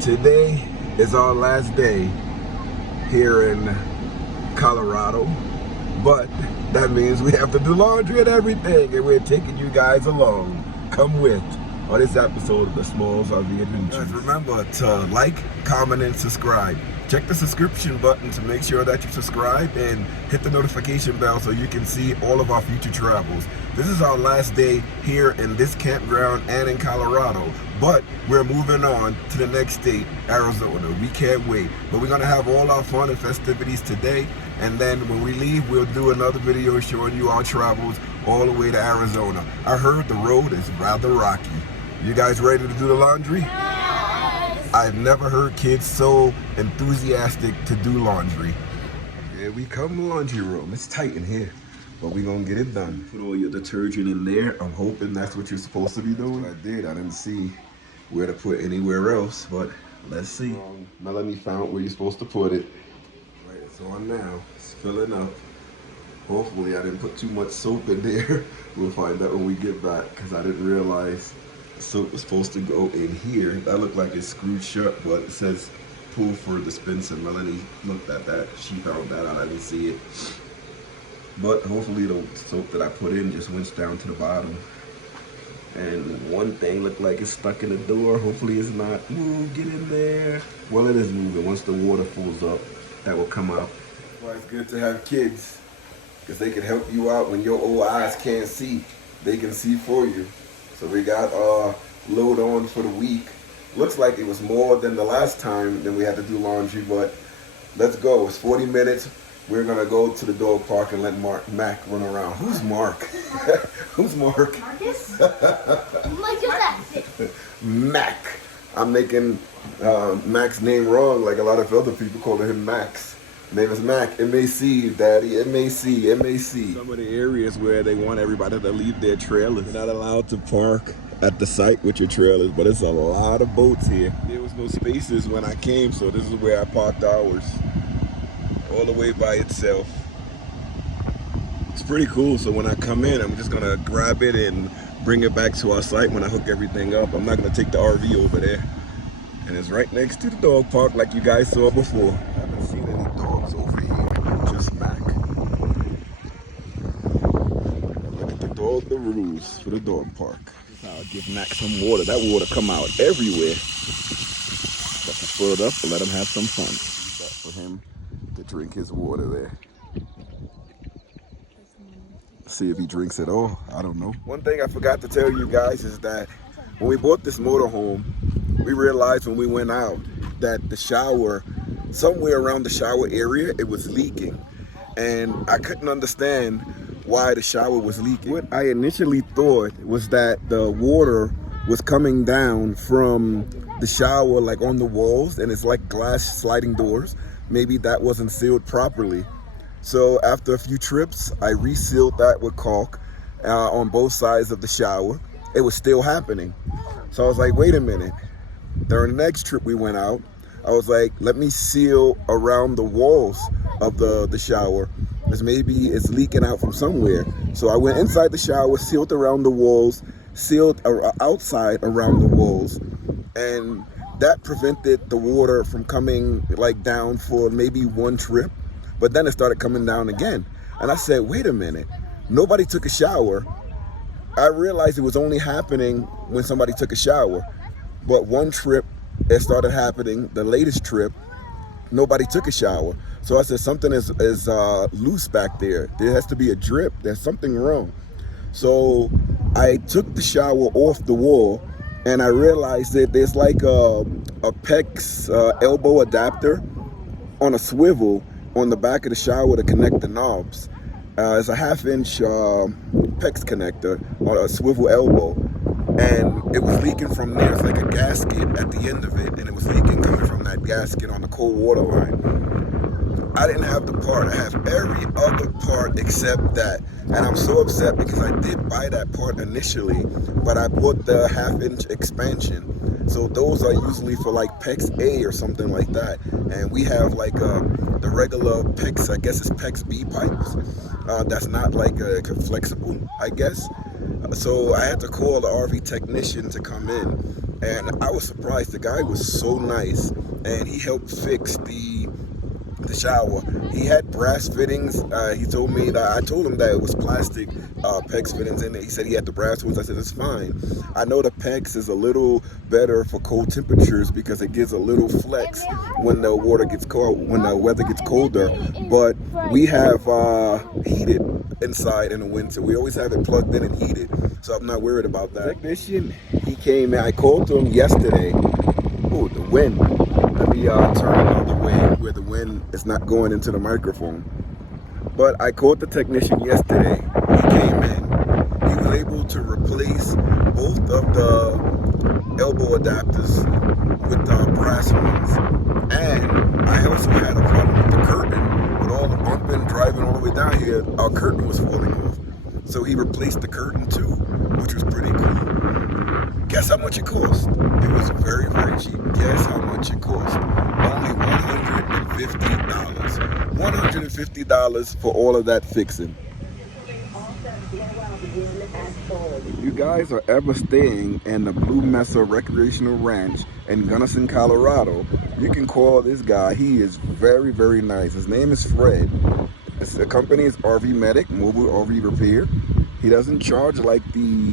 Today is our last day here in Colorado, but that means we have to do laundry and everything, and we're taking you guys along. Come with on this episode of the SmallsRV Adventures. Remember to like, comment, and subscribe. Check the subscription button to make sure that you subscribe and hit the notification bell so you can see all of our future travels. This is our last day here in this campground and in Colorado, but we're moving on to the next state, Arizona. We can't wait, but we're gonna have all our fun and festivities today, and then when we leave, we'll do another video showing you our travels all the way to Arizona. I heard the road is rather rocky. You guys ready to do the laundry? I've never heard kids so enthusiastic to do laundry. Here we come, laundry room. It's tight in here, but we're gonna get it done. Put all your detergent in there. I'm hoping that's what you're supposed to be doing. I did. I didn't see where to put anywhere else, but let's see. Melanie found where you're supposed to put it. Right, it's on now. It's filling up. Hopefully I didn't put too much soap in there. We'll find out when we get back, because I didn't realize soap was supposed to go in here. That looked like it's screwed shut, but it says pull for dispenser. Melanie looked at that. She found that out. I didn't see it. But hopefully the soap that I put in just went down to the bottom. And one thing looked like it's stuck in the door. Hopefully it's not. Move, get in there. Well, it is moving. Once the water fills up, that will come out. That's why it's good to have kids, because they can help you out when your old eyes can't see. They can see for you. So we got load on for the week. Looks like it was more than the last time that we had to do laundry, but let's go. It's 40 minutes. We're gonna go to the dog park and let Mac run around. Who's Mark? Who's Mark? Marcus? Mac. I'm making Mac's name wrong, like a lot of other people calling him Max. Name is Mac. M-A-C, Daddy. M-A-C. M-A-C. Some of the areas where they want everybody to leave their trailers. You're not allowed to park at the site with your trailers, but it's a lot of boats here. There was no spaces when I came, so this is where I parked ours. All the way by itself. It's pretty cool, so when I come in, I'm just gonna grab it and bring it back to our site when I hook everything up. I'm not gonna take the RV over there. And it's right next to the dog park like you guys saw before. I haven't seen any dogs over here, just Mac. Look at the rules for the dog park. This is how I give Mac some water. That water come out everywhere. But to fill it up and let him have some fun. That for him to drink his water there. See if he drinks at all. I don't know. One thing I forgot to tell you guys is that when we bought this motorhome, we realized when we went out that the shower, somewhere around the shower area, it was leaking. And I couldn't understand why the shower was leaking. What I initially thought was that the water was coming down from the shower, like on the walls, and it's like glass sliding doors. Maybe that wasn't sealed properly. So after a few trips, I resealed that with caulk on both sides of the shower. It was still happening. So I was like, wait a minute. During the next trip we went out, I was like, let me seal around the walls of the shower, because maybe it's leaking out from somewhere. So I went inside the shower, sealed around the walls, sealed outside around the walls, and that prevented the water from coming like down for maybe one trip. But then it started coming down again. And I said, wait a minute, nobody took a shower. I realized it was only happening when somebody took a shower. But one trip, it started happening. The latest trip, nobody took a shower. So I said, something is loose back there. There has to be a drip. There's something wrong. So I took the shower off the wall, and I realized that there's like a PEX elbow adapter on a swivel on the back of the shower to connect the knobs. It's a 1/2-inch PEX connector on a swivel elbow. And it was leaking from there. It's like a gasket at the end of it, and it was leaking coming from that gasket on the cold water line. I didn't have the part. I have every other part except that. And I'm so upset because I did buy that part initially, but I bought the 1/2-inch expansion. So those are usually for like PEX A or something like that. And we have like the regular PEX, I guess it's PEX B pipes. That's not like flexible, I guess. So I had to call the RV technician to come in And I was surprised. The guy was so nice, and he helped fix the shower. He had brass fittings. He told me that I told him that it was plastic PEX fittings in there. He said he had the brass ones. I said it's fine. I know the PEX is a little better for cold temperatures because it gives a little flex when the water gets cold, when the weather gets colder. But we have heated inside in the winter. We always have it plugged in and heated, so I'm not worried about that. Technician, he came in. I called to him yesterday. Oh, the wind. Let me turn another way where the wind is not going into the microphone. But I called the technician yesterday. He came in. He was able to replace both of the elbow adapters with brass ones. And I also had a problem with the curtain. With all the bumping, driving all the way down here, our curtain was falling off. So he replaced the curtain too, which was pretty cool. Guess how much it cost? It was very, very cheap. Guess how much it cost? Only $150. $150 for all of that fixing. If you guys are ever staying in the Blue Mesa Recreational Ranch in Gunnison, Colorado, you can call this guy. He is very, very nice. His name is Fred. The company is RV Medic, Mobile RV Repair. He doesn't charge like the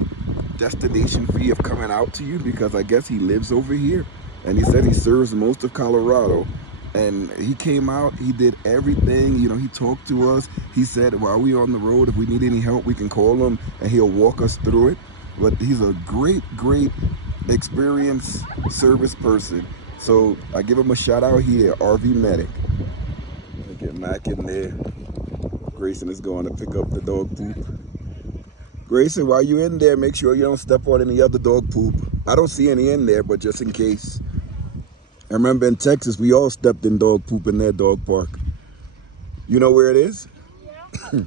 destination fee of coming out to you because I guess he lives over here, and he said he serves most of Colorado. And he came out, he did everything, you know, he talked to us. He said while we on the road, if we need any help, we can call him and he'll walk us through it. But he's a great experienced service person. So I give him a shout out here, RV Medic. Get Mac in there. Grayson is going to pick up the dog poop. Grayson, while you're in there, make sure you don't step on any other dog poop. I don't see any in there, but just in case. I remember in Texas, we all stepped in dog poop in their dog park. You know where it is? Yeah.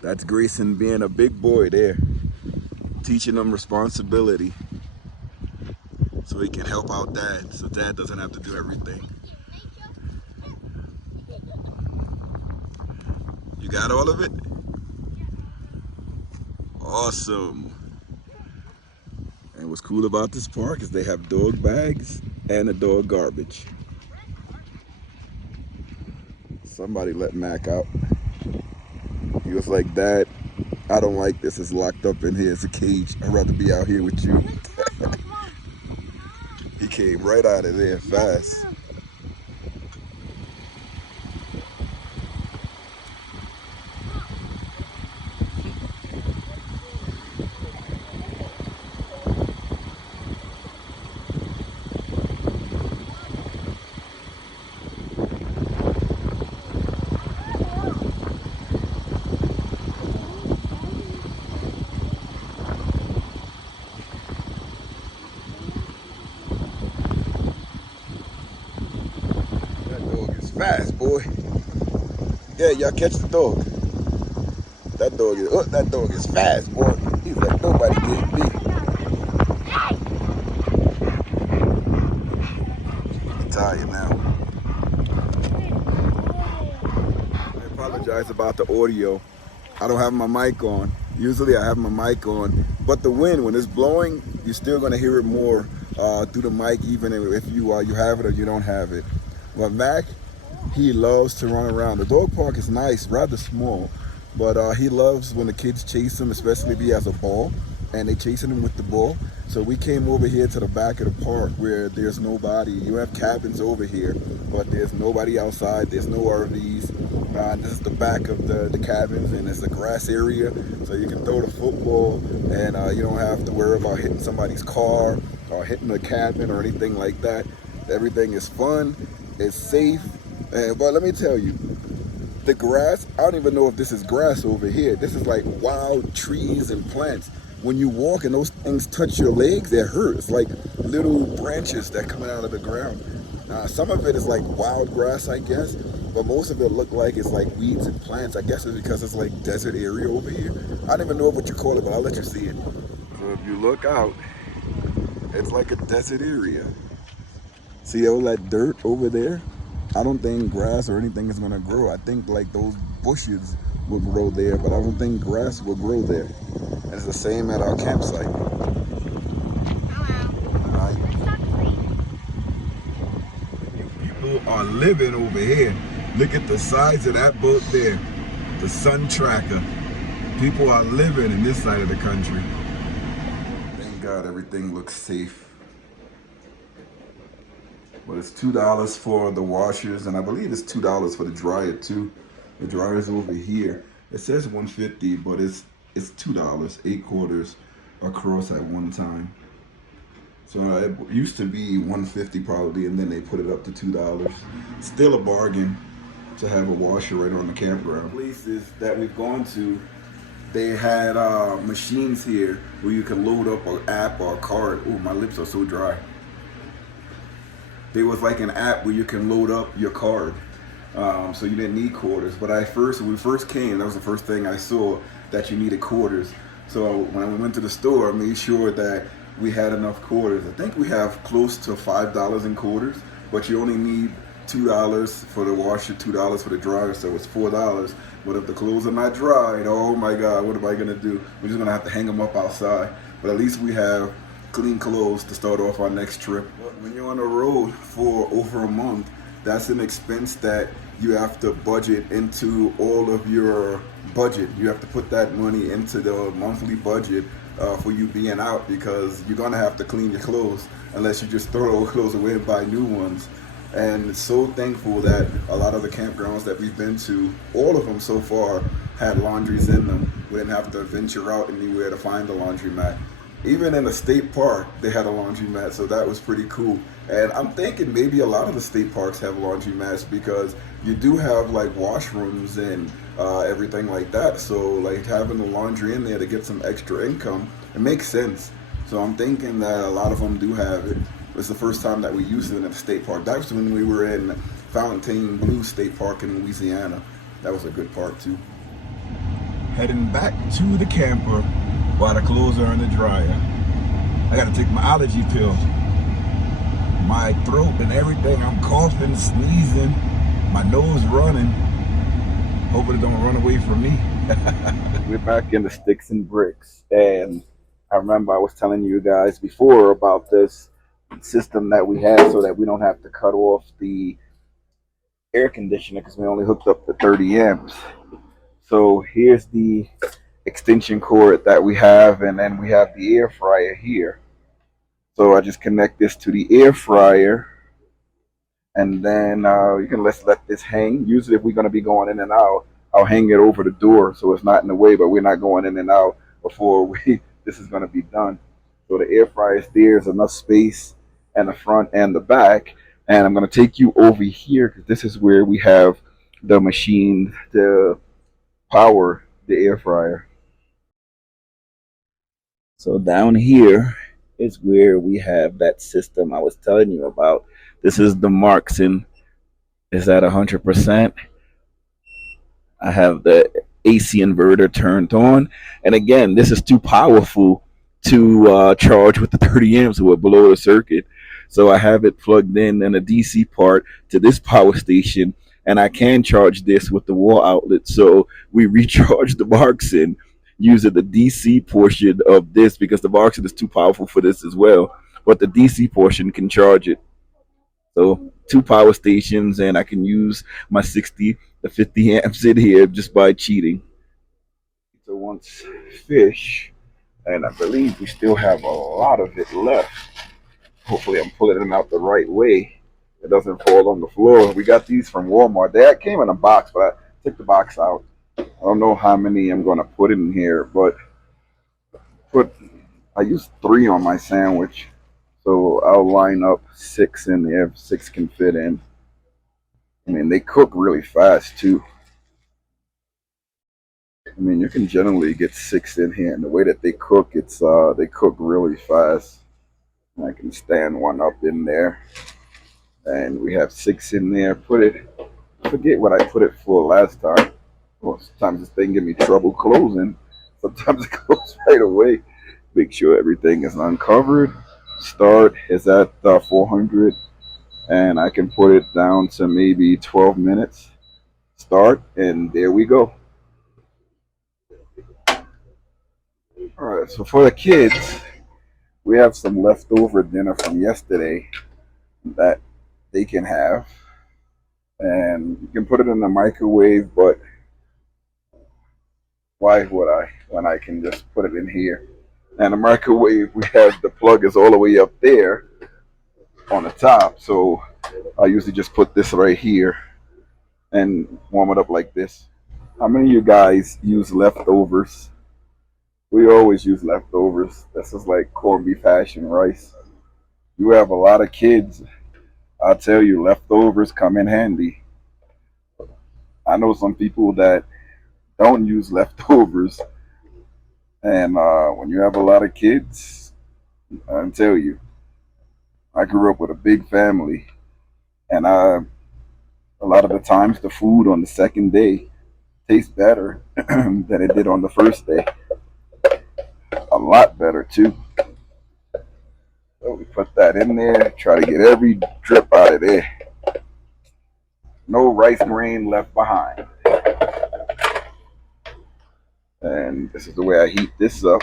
That's Grayson being a big boy there. Teaching them responsibility. So he can help out Dad, so Dad doesn't have to do everything. You got all of it? Awesome. And what's cool about this park is they have dog bags and a dog garbage. Somebody let Mac out. He was like, Dad, I don't like this. It's locked up in here. It's a cage. I'd rather be out here with you. He came right out of there fast. Fast, boy. Yeah, y'all catch the dog. That dog is fast, boy. He's like, nobody getting me. I'm tired now. I apologize about the audio. I don't have my mic on. Usually I have my mic on, but the wind, when it's blowing, you're still gonna hear it more through the mic, even if you have it or you don't have it. But Mac, he loves to run around. The dog park is nice, rather small, but he loves when the kids chase him, especially if he has a ball and they chasing him with the ball. So we came over here to the back of the park where there's nobody. You have cabins over here, but there's nobody outside. There's no RVs. This is the back of the cabins, and it's a grass area, so you can throw the football, and you don't have to worry about hitting somebody's car or hitting a cabin or anything like that. Everything is fun. It's safe. But let me tell you, the grass, I don't even know if this is grass over here. This is like wild trees and plants. When you walk and those things touch your legs, it hurts. It's like little branches that coming out of the ground. Some of it is like wild grass, I guess, but most of it look like it's like weeds and plants. I guess it's because it's like desert area over here. I don't even know what you call it, but I'll let you see it. So if you look out, it's like a desert area. See all that dirt over there? I don't think grass or anything is gonna grow. I think like those bushes will grow there, but I don't think grass will grow there. And it's the same at our campsite. are living over here. Look at the size of that boat there, the Sun Tracker. People are living in this side of the country. Thank God everything looks safe. But it's $2 for the washers, and I believe it's $2 for the dryer too. The dryer's over here. It says $150, but it's $2, 8 quarters across at one time. So it used to be $150 probably, and then they put it up to $2. Still a bargain to have a washer right on the campground. Places that we've gone to, they had machines here where you can load up an app or a card. Oh, my lips are so dry. There was like an app where you can load up your card, so you didn't need quarters. But when we first came, that was the first thing I saw, that you needed quarters. So when we went to the store, I made sure that we had enough quarters. I think we have close to $5 in quarters, but you only need $2 for the washer, $2 for the dryer, so it's $4. But if the clothes are not dried, oh my God, what am I gonna do? We're just gonna have to hang them up outside. But at least we have clean clothes to start off our next trip. When you're on the road for over a month, that's an expense that you have to budget into all of your budget. You have to put that money into the monthly budget for you being out, because you're gonna have to clean your clothes unless you just throw old clothes away and buy new ones. And so thankful that a lot of the campgrounds that we've been to, all of them so far, had laundries in them. We didn't have to venture out anywhere to find a laundromat. Even in the state park, they had a laundromat, so that was pretty cool. And I'm thinking maybe a lot of the state parks have laundromats, because you do have like washrooms and everything like that. So like having the laundry in there to get some extra income, it makes sense. So I'm thinking that a lot of them do have it. It's the first time that we used it in a state park. That was when we were in Fontainebleau State Park in Louisiana. That was a good park too. Heading back to the camper while the clothes are in the dryer. I gotta take my allergy pill. My throat and everything, I'm coughing, sneezing, my nose running. Hoping it don't run away from me. We're back in the sticks and bricks, and I remember I was telling you guys before about this system that we have so that we don't have to cut off the air conditioner, because we only hooked up the 30 amps. So here's the extension cord that we have, and then we have the air fryer here. So I just connect this to the air fryer, and then you can let this hang. Usually if we're going to be going in and out, I'll hang it over the door so it's not in the way, but we're not going in and out before this is going to be done. So the air fryer is there. There's enough space in the front and the back. And I'm going to take you over here, because this is where we have the machine to power the air fryer. So down here is where we have that system I was telling you about. This is the Marxon. Is at 100%. I have the AC inverter turned on. And again, this is too powerful to charge with the 30 amps. It would blow the circuit. So I have it plugged in a DC part to this power station, and I can charge this with the wall outlet. So we recharge the Marxon using the DC portion of this, because the Marxon is too powerful for this as well, but the DC portion can charge it. So 2 power stations, and I can use my 60 to 50 amps in here just by cheating. So once fish, and I believe we still have a lot of it left. Hopefully I'm pulling them out the right way. It doesn't fall on the floor. We got these from Walmart. They came in a box, but I took the box out. I don't know how many I'm going to put in here, but I used 3 on my sandwich. So I'll line up 6 in there. 6 can fit in. I mean, they cook really fast too. I mean, you can generally get 6 in here, and the way that they cook, they cook really fast. I can stand one up in there, and we have 6 in there. Forget what I put it for last time. Well, sometimes this thing give me trouble closing. Sometimes it goes right away. Make sure everything is uncovered. Start is at 400, and I can put it down to maybe 12 minutes. Start, and there we go. All right, so for the kids, we have some leftover dinner from yesterday that they can have. And you can put it in the microwave, but why would I when I can just put it in here? And the microwave, we have the plug is all the way up there on the top, so I usually just put this right here and warm it up like this. How many of you guys use leftovers? We always use leftovers. This is like corned beef hash and rice. You have a lot of kids, I'll tell you, leftovers come in handy. I know some people that don't use leftovers, and when you have a lot of kids, I tell you, I grew up with a big family, and a lot of the times the food on the second day tastes better than it did on the first day. A lot better too. So we put that in there, try to get every drip out of there. No rice grain left behind. And this is the way I heat this up.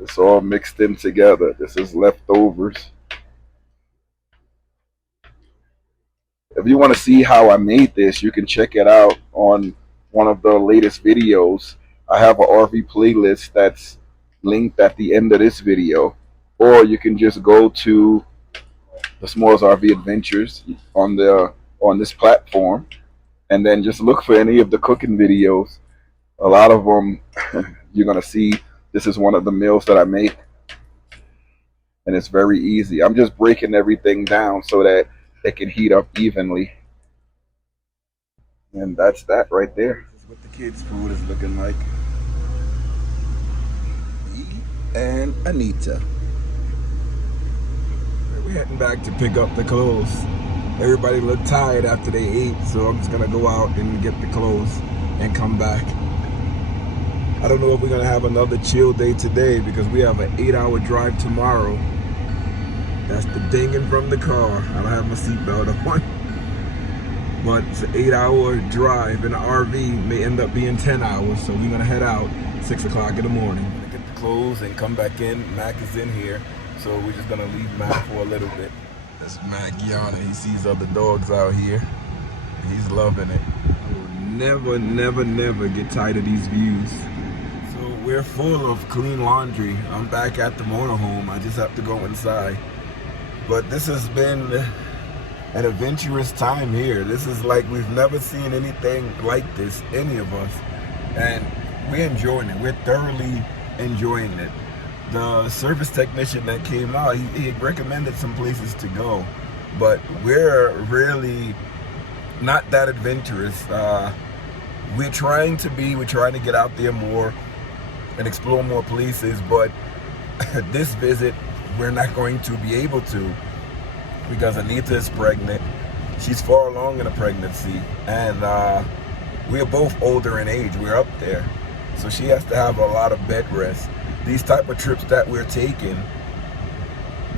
It's all mixed in together. This is leftovers. If you want to see how I made this, you can check it out on one of the latest videos. I have an RV playlist that's linked at the end of this video. Or you can just go to the SmallsRV Adventures on this platform and then just look for any of the cooking videos. A lot of them you're going to see this is one of the meals that I make. And it's very easy. I'm just breaking everything down so that it can heat up evenly. And that's that right there. This is what the kids' food is looking like. Me and Anita. We're heading back to pick up the clothes. Everybody looked tired after they ate, so I'm just gonna go out and get the clothes and come back. I don't know if we're gonna have another chill day today because we have an 8-hour drive tomorrow. That's the dinging from the car. I don't have my seatbelt on. But it's an 8-hour drive in the RV, may end up being 10 hours. So we're gonna head out 6 o'clock in the morning. I'm gonna get the clothes and come back in. Mac is in here. So we're just gonna leave Mac for a little bit. That's Mac yawning. He sees other dogs out here. He's loving it. I will never get tired of these views. So we're full of clean laundry. I'm back at the motorhome. I just have to go inside. But this has been an adventurous time here. This is like we've never seen anything like this, any of us. And we're enjoying it. We're thoroughly enjoying it. The service technician that came out, he recommended some places to go. But we're really not that adventurous. We're trying to get out there more and explore more places. But this visit, we're not going to be able to because Anita is pregnant. She's far along in a pregnancy, and we're both older in age. We're up there, so she has to have a lot of bed rest. These type of trips that we're taking,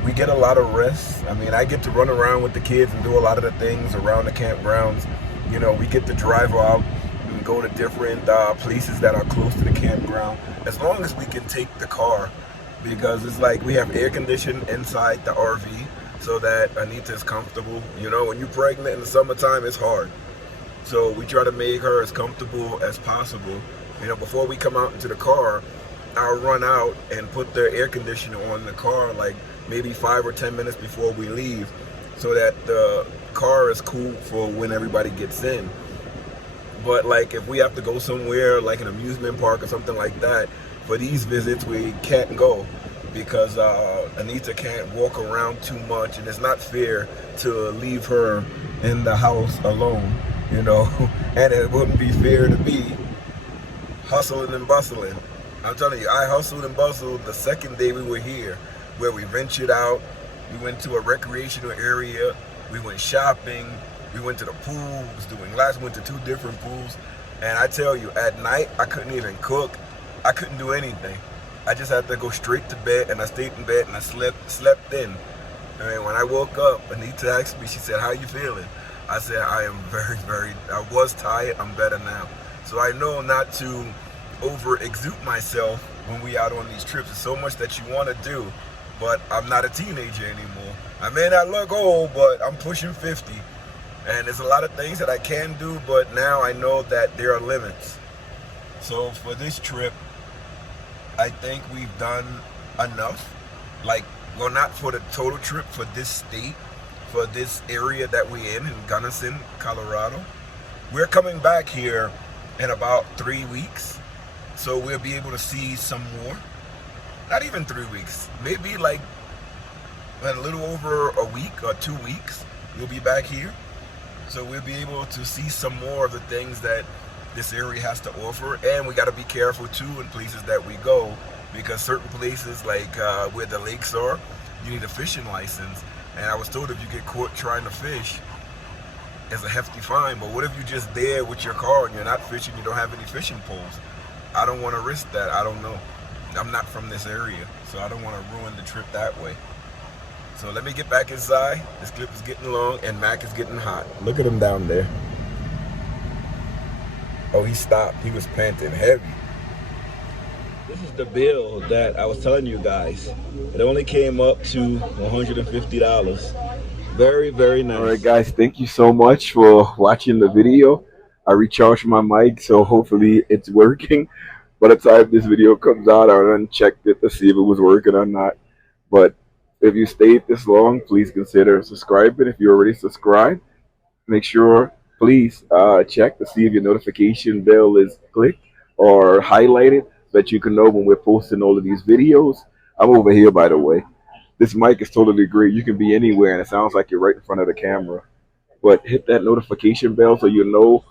we get a lot of rest. I mean, I get to run around with the kids and do a lot of the things around the campgrounds. You know, we get to drive out and go to different places that are close to the campground, as long as we can take the car. Because it's like we have air conditioning inside the RV so that Anita is comfortable. You know, when you're pregnant in the summertime, it's hard. So we try to make her as comfortable as possible. You know, before we come out into the car, I'll run out and put the air conditioner on the car like maybe 5 or 10 minutes before we leave so that the car is cool for when everybody gets in. But like if we have to go somewhere like an amusement park or something like that, for these visits we can't go because Anita can't walk around too much, and it's not fair to leave her in the house alone, you know. And it wouldn't be fair to me hustling and bustling. I'm telling you, I hustled and bustled the second day we were here, where we ventured out. We went to a recreational area, we went shopping, we went to the pools, went to 2 different pools. And I tell you, at night I couldn't even cook. I couldn't do anything. I just had to go straight to bed, and I stayed in bed and I slept in. And when I woke up, Anita asked me, she said, "How you feeling?" I said, "I am I was tired, I'm better now." So I know not to over exude myself when we out on these trips. There's so much that you want to do, but I'm not a teenager anymore. I may not look old, but I'm pushing 50. And there's a lot of things that I can do, but now I know that there are limits. So for this trip, I think we've done enough. Like, well, not for the total trip, for this state, for this area that we're in Gunnison, Colorado. We're coming back here in about 3 weeks. So we'll be able to see some more. Not even 3 weeks, maybe like a little over a week or 2 weeks, we'll be back here. So we'll be able to see some more of the things that this area has to offer. And we got to be careful too in places that we go, because certain places like where the lakes are, you need a fishing license. And I was told if you get caught trying to fish, it's a hefty fine. But what if you're just there with your car and you're not fishing, you don't have any fishing poles? I don't want to risk that. I don't know. I'm not from this area, so I don't want to ruin the trip that way. So let me get back inside. This clip is getting long and Mac is getting hot. Look at him down there. Oh, he stopped. He was panting heavy. This is the bill that I was telling you guys. It only came up to $150. Very, very nice. All right, guys, thank you so much for watching the video. I recharged my mic, so hopefully it's working. By the time this video comes out, I'll uncheck it to see if it was working or not. But if you stayed this long, please consider subscribing. If you already subscribed, make sure, please check to see if your notification bell is clicked or highlighted so that you can know when we're posting all of these videos. I'm over here, by the way. This mic is totally great. You can be anywhere and it sounds like you're right in front of the camera. But hit that notification bell so you know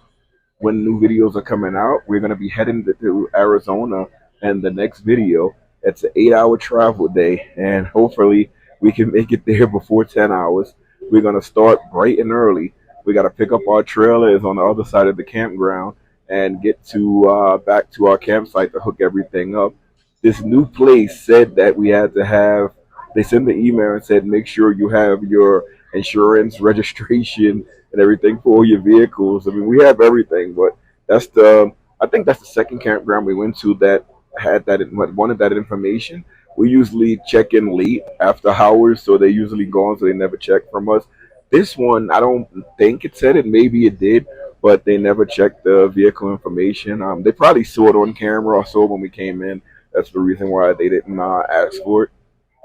when new videos are coming out. We're going to be heading to Arizona, and the next video, it's an 8-hour travel day, and hopefully we can make it there before 10 hours. We're going to start bright and early. We got to pick up our trailers on the other side of the campground and get to back to our campsite to hook everything up. This new place said that we had to have, they sent the email and said make sure you have your insurance, registration, and everything for all your vehicles. I mean, we have everything, but that's I think that's the second campground we went to that had that, wanted that information. We usually check in late after hours, so they're usually gone, so they never check from us. This one, I don't think it said it. Maybe it did, but they never checked the vehicle information. They probably saw it on camera or saw when we came in. That's the reason why they didn't ask for it.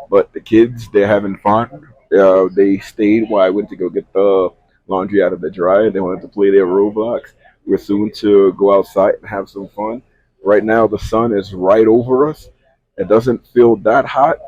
But the kids, they're having fun. They stayed while I went to go get the laundry out of the dryer. They wanted to play their Roblox. We're soon to go outside and have some fun. Right now, the sun is right over us. It doesn't feel that hot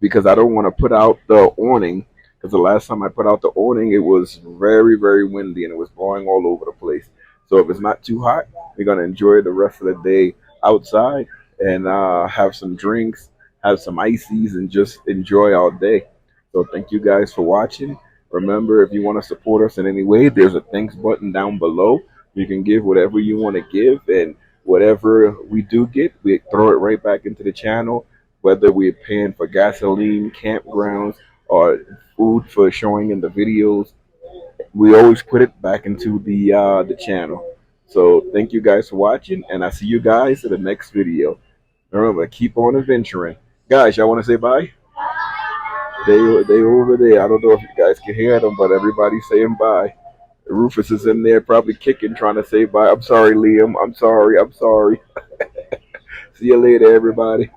because I don't want to put out the awning, because the last time I put out the awning, it was very, very windy and it was blowing all over the place. So if it's not too hot, we're going to enjoy the rest of the day outside and have some drinks, have some ices, and just enjoy our day. So thank you guys for watching. Remember, if you want to support us in any way, there's a thanks button down below. You can give whatever you want to give, and whatever we do get, we throw it right back into the channel, whether we're paying for gasoline, campgrounds, or food for showing in the videos. We always put it back into the channel. So thank you guys for watching, and I'll see you guys in the next video. Remember, keep on adventuring. Guys, y'all want to say bye? They over there. I don't know if you guys can hear them, but everybody's saying bye. Rufus is in there probably kicking, trying to say bye. I'm sorry, Liam. I'm sorry. See you later, everybody.